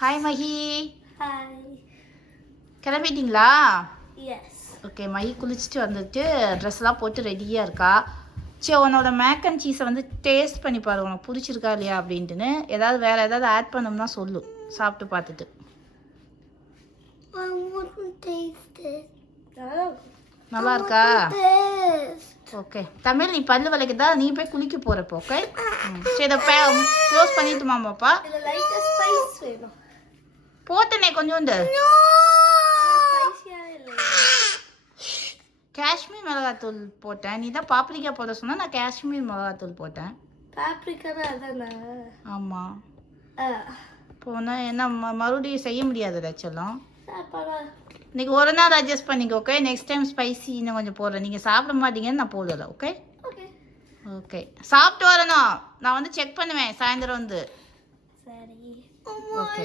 Hi Mahi. Hi. கிளம்பிட்டீங்களா? Yes. Okay, Mahi குளிச்சுட்டு வந்துட்டு ட்ரெஸ்லாம் போட்டு ரெடியாக இருக்கா. சரி, உன்னோட மேக் அண்ட் சீஸை வந்து டேஸ்ட் பண்ணி பாரு, உனக்கு பிடிச்சிருக்கா இல்லையா அப்படின்ட்டுன்னு. வேறு ஏதாவது ஆட் பண்ணோம்னா சொல்லு, சாப்பிட்டு பார்த்துட்டு. நல்லா இருக்கா? ஓகே தமிழ், நீ பல்லு வலிக்குதா? நீ போய் குளிக்க போகிறப்போ. ஓகே சரி, இதை க்ளோஸ் பண்ணிட்டுமா பாப்பா? போட்டனே கொஞ்சோண்டு காஷ்மீர் மிளகாத்தூள் போட்டேன். நீ தான் பாப்ரிக்கா போட சொன்னா, நான் காஷ்மீர் மிளகாத்தூள் போட்டேன். ஆமாம், போனா என்ன மறுபடியும் செய்ய முடியாது ஆக்சுவலாம். இன்னைக்கு ஒரு நாள் அட்ஜஸ்ட் பண்ணிக்கோ. ஓகே, நெக்ஸ்ட் டைம் ஸ்பைசி இன்னும் கொஞ்சம் போடுறேன். நீங்கள் சாப்பிட மாட்டீங்கன்னு நான் போடலை. ஓகே ஓகே, சாப்பிட்டு வரணும். நான் வந்து செக் பண்ணுவேன் சாயந்தரம் வந்து. சரி. ஓகே.